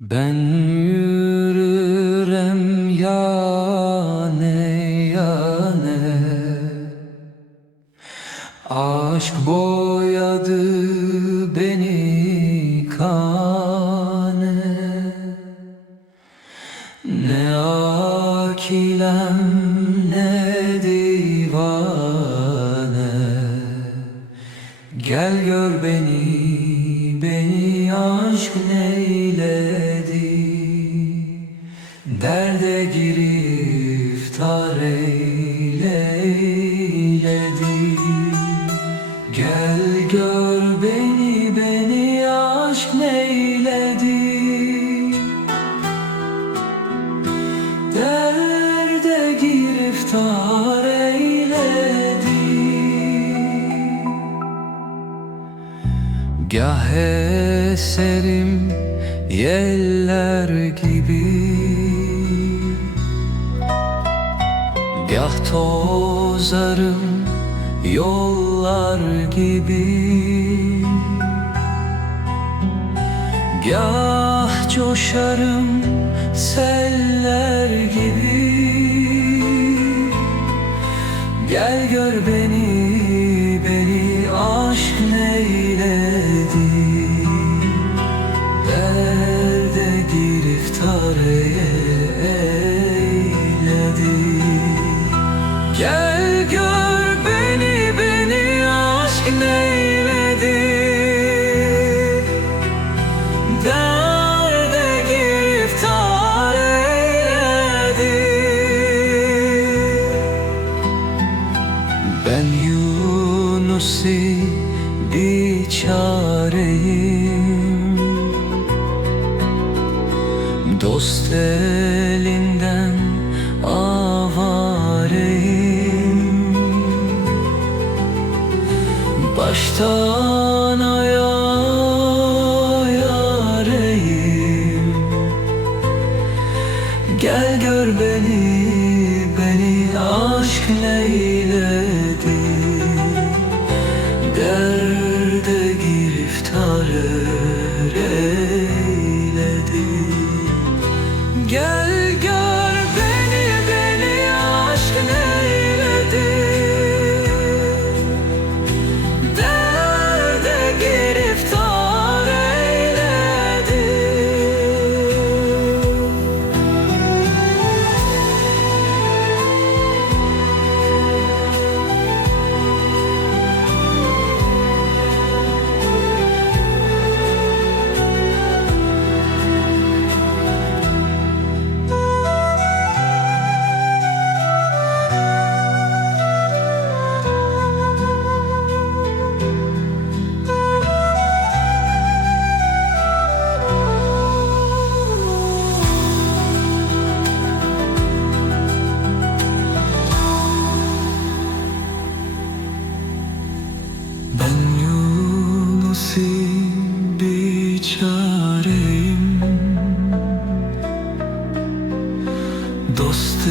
Ben yürürem yane yane. Aşk boyadı beni kane. Ne akilem ne divane. Gel gör beni, beni aşk neyledi Derde giriftar eyledi Gel gör beni, beni aşk neyledi Derde giriftar eyledi Gah eserim yeller gibi tozarım yollar gibi. Gah coşarım seller gibi. Gel gör beni, beni aşk neyledi Ben Yunus'i biçareyim. Dost elinden avareyim. Baştan ayağa yareyim. Gel gör beni, beni aşk neyledi Gel Yunus'u biçareyim Dost